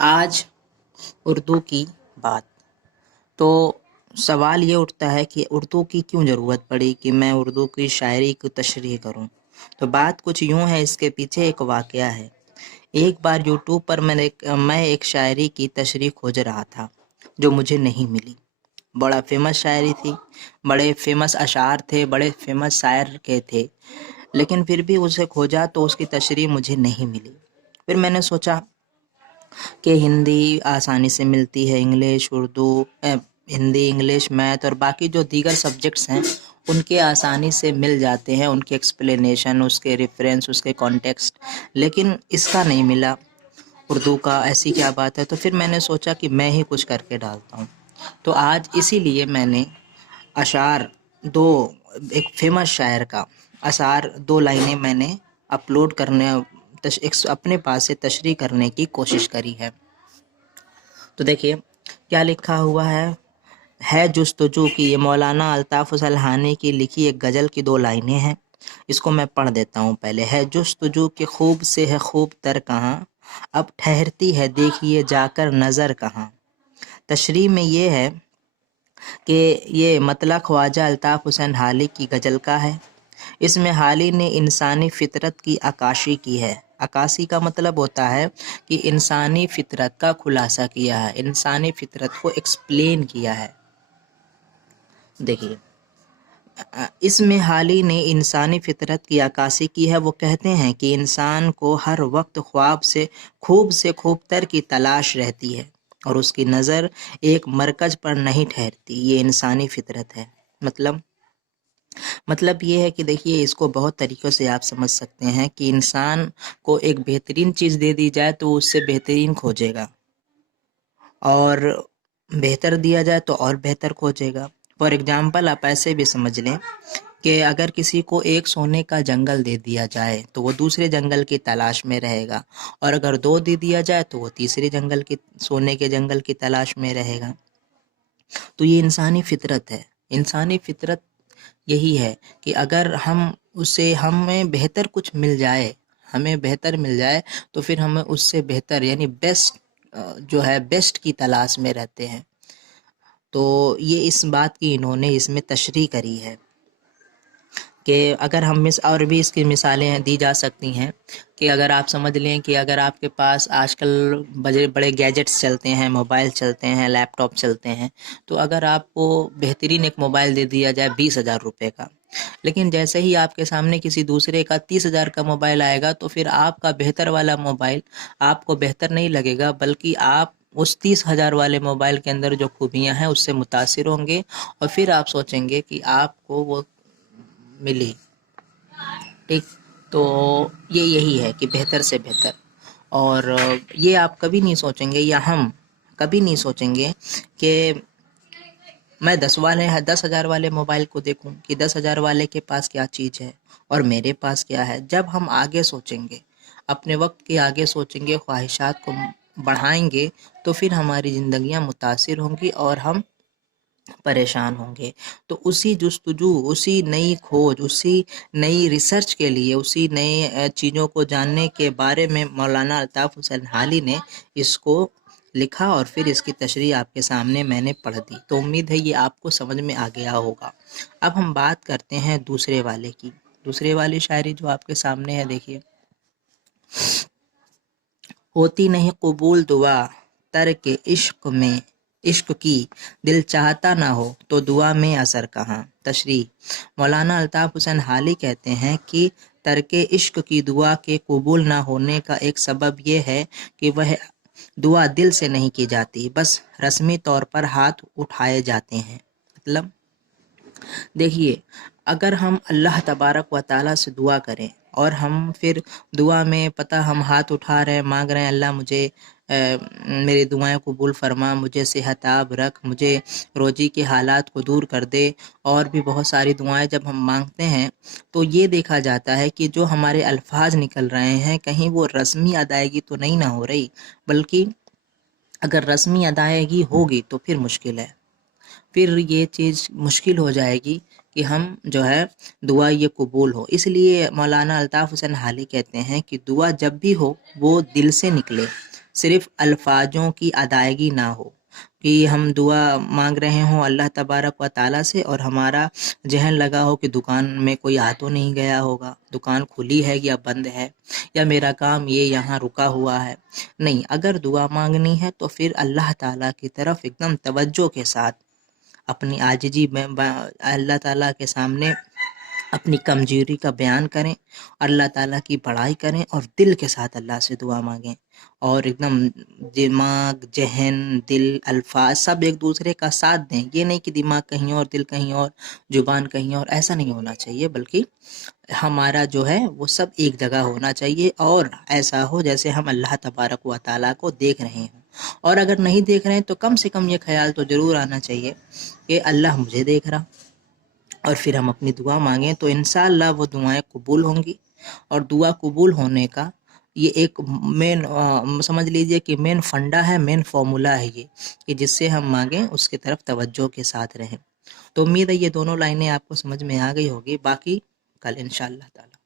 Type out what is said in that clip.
آج اردو کی بات تو سوال یہ اٹھتا ہے کہ اردو کی کیوں ضرورت پڑی کہ میں اردو کی شاعری کی تشریح کروں۔ تو بات کچھ یوں ہے، اس کے پیچھے ایک واقعہ ہے۔ ایک بار یوٹیوب پر میں ایک شاعری کی تشریح کھوج رہا تھا جو مجھے نہیں ملی۔ بڑا فیمس شاعری تھی، بڑے فیمس اشعار تھے، بڑے فیمس شاعر کے تھے، لیکن پھر بھی اسے کھوجا تو اس کی تشریح مجھے نہیں ملی۔ پھر میں نے سوچا کہ ہندی آسانی سے ملتی ہے، English, Urdu, Hindi, English, math اور باقی جو دیگر سبجیکٹس ہیں ان کے آسانی سے مل جاتے ہیں، ان کے ایکسپلینیشن، اس کے ریفرنس، اس کے کانٹیکسٹ، لیکن اس کا نہیں ملا، اردو کا۔ ایسی کیا بات ہے؟ تو پھر میں نے سوچا کہ میں ہی کچھ کر کے ڈالتا ہوں۔ تو آج اسی لیے میں نے اشعار ایک فیمس شاعر کا اشعار 2 لائنیں میں نے اپلوڈ کرنے، اپنے پاس سے تشریح کرنے کی کوشش کری ہے۔ تو دیکھیے کیا لکھا ہوا ہے جستجو کی، یہ مولانا الطاف السلحانی کی لکھی ایک غزل کی 2 لائنیں ہیں۔ اس کو میں پڑھ دیتا ہوں پہلے۔ ہے جستجو کہ خوب سے ہے خوب تر کہاں، اب ٹھہرتی ہے دیکھیے جا کر نظر کہاں۔ تشریح میں یہ ہے کہ یہ مطلع خواجہ الطاف حسین حالی کی غزل کا ہے۔ اس میں حالی نے انسانی فطرت کی عکاسی کی ہے۔ عکاسی کا مطلب ہوتا ہے کہ انسانی فطرت کا خلاصہ کیا ہے، انسانی فطرت کو ایکسپلین کیا ہے۔ دیکھیے اس میں حالی نے انسانی فطرت کی عکاسی کی ہے۔ وہ کہتے ہیں کہ انسان کو ہر وقت خوب سے خوب تر کی تلاش رہتی ہے اور اس کی نظر ایک مرکز پر نہیں ٹھہرتی۔ یہ انسانی فطرت ہے۔ مطلب یہ ہے کہ دیکھیے اس کو بہت طریقوں سے آپ سمجھ سکتے ہیں کہ انسان کو ایک بہترین چیز دے دی جائے تو اس سے بہترین کھوجے گا، اور بہتر دیا جائے تو اور بہتر کھوجے گا۔ فار ایگزامپل آپ ایسے بھی سمجھ لیں کہ اگر کسی کو ایک سونے کا جنگل دے دیا جائے تو وہ دوسرے جنگل کی تلاش میں رہے گا، اور اگر 2 دے دیا جائے تو وہ تیسرے سونے کے جنگل کی تلاش میں رہے گا۔ تو یہ انسانی فطرت ہے۔ انسانی فطرت یہی ہے کہ اگر ہمیں بہتر کچھ مل جائے، تو پھر ہمیں اس سے بہتر یعنی بیسٹ کی تلاش میں رہتے ہیں۔ تو یہ اس بات کی انہوں نے اس میں تشریح کری ہے کہ اگر ہم اور بھی اس کی مثالیں دی جا سکتی ہیں کہ اگر آپ سمجھ لیں کہ اگر آپ کے پاس آج کل بڑے گیجٹس چلتے ہیں، موبائل چلتے ہیں، لیپ ٹاپ چلتے ہیں، تو اگر آپ کو بہترین ایک موبائل دے دیا جائے 20,000 روپے کا، لیکن جیسے ہی آپ کے سامنے کسی دوسرے کا 30,000 کا موبائل آئے گا تو پھر آپ کا بہتر والا موبائل آپ کو بہتر نہیں لگے گا، بلکہ آپ اس 30,000 والے موبائل کے اندر جو خوبیاں ہیں اس سے متاثر ہوں گے، اور پھر آپ سوچیں گے کہ آپ کو وہ ملی۔ ٹھیک، تو یہی ہے کہ بہتر سے بہتر، اور یہ آپ کبھی نہیں سوچیں گے، یا ہم کبھی نہیں سوچیں گے کہ میں 10,000 والے موبائل کو دیکھوں کہ 10,000 والے کے پاس کیا چیز ہے اور میرے پاس کیا ہے۔ جب ہم آگے سوچیں گے، اپنے وقت کے آگے سوچیں گے، خواہشات کو بڑھائیں گے، تو پھر ہماری زندگیاں متاثر ہوں گی اور ہم پریشان ہوں گے۔ تو اسی جستجو، اسی نئی کھوج، اسی نئی ریسرچ کے لیے، اسی نئے چیزوں کو جاننے کے بارے میں مولانا الطاف حسین حالی نے اس کو لکھا، اور پھر اس کی تشریح آپ کے سامنے میں نے پڑھ دی۔ تو امید ہے یہ آپ کو سمجھ میں آ گیا ہوگا۔ اب ہم بات کرتے ہیں دوسرے والے کی، دوسرے والی شاعری جو آپ کے سامنے ہے۔ دیکھیے، ہوتی نہیں قبول دعا ترک عشق کی، دل چاہتا نہ ہو تو دعا میں اثر کہاں۔ تشریح: مولانا الطاف حسین حالی کہتے ہیں کہ ترک عشق کی دعا کے قبول نہ ہونے کا ایک سبب یہ ہے کہ وہ دعا دل سے نہیں کی جاتی، بس رسمی طور پر ہاتھ اٹھائے جاتے ہیں۔ مطلب دیکھیے، اگر ہم اللہ تبارک و تعالیٰ سے دعا کریں اور ہم پھر دعا میں ہم ہاتھ اٹھا رہے ہیں، مانگ رہے ہیں اللہ مجھے میری دعائیں قبول فرما، مجھے صحت یاب رکھ، مجھے روزی کے حالات کو دور کر دے، اور بھی بہت ساری دعائیں جب ہم مانگتے ہیں تو یہ دیکھا جاتا ہے کہ جو ہمارے الفاظ نکل رہے ہیں کہیں وہ رسمی ادائیگی تو نہیں نہ ہو رہی، بلکہ اگر رسمی ادائیگی ہوگی تو پھر مشکل ہے، پھر یہ چیز مشکل ہو جائے گی کہ ہم دعا یہ قبول ہو۔ اس لیے مولانا الطاف حسین حالی کہتے ہیں کہ دعا جب بھی ہو وہ دل سے نکلے، صرف الفاظوں کی ادائیگی نہ ہو کہ ہم دعا مانگ رہے ہوں اللہ تبارک و تعالیٰ سے اور ہمارا ذہن لگا ہو کہ دکان میں کوئی آ تو نہیں گیا ہوگا، دکان کھلی ہے یا بند ہے، یا میرا کام یہ یہاں رکا ہوا ہے۔ نہیں، اگر دعا مانگنی ہے تو پھر اللہ تعالیٰ کی طرف ایک دم توجہ کے ساتھ اپنی عاجزی میں اللہ تعالیٰ کے سامنے اپنی کمزوری کا بیان کریں، اللہ تعالیٰ کی بڑائی کریں اور دل کے ساتھ اللہ سے دعا مانگیں، اور ایک دم دماغ، ذہن، دل، الفاظ سب ایک دوسرے کا ساتھ دیں۔ یہ نہیں کہ دماغ کہیں اور، دل کہیں اور، زبان کہیں اور، ایسا نہیں ہونا چاہیے، بلکہ ہمارا جو ہے وہ سب ایک جگہ ہونا چاہیے، اور ایسا ہو جیسے ہم اللہ تبارک و تعالیٰ کو دیکھ رہے ہوں، اور اگر نہیں دیکھ رہے ہیں تو کم سے کم یہ خیال تو ضرور آنا چاہیے کہ اللہ مجھے دیکھ رہا، اور پھر ہم اپنی دعا مانگیں تو انشاءاللہ وہ دعائیں قبول ہوں گی۔ اور دعا قبول ہونے کا یہ ایک مین سمجھ لیجئے کہ مین فنڈا ہے، مین فارمولا ہے یہ، کہ جس سے ہم مانگیں اس کی طرف توجہ کے ساتھ رہیں۔ تو امید ہے یہ دونوں لائنیں آپ کو سمجھ میں آ گئی ہوگی، باقی کل انشاءاللہ تعالی۔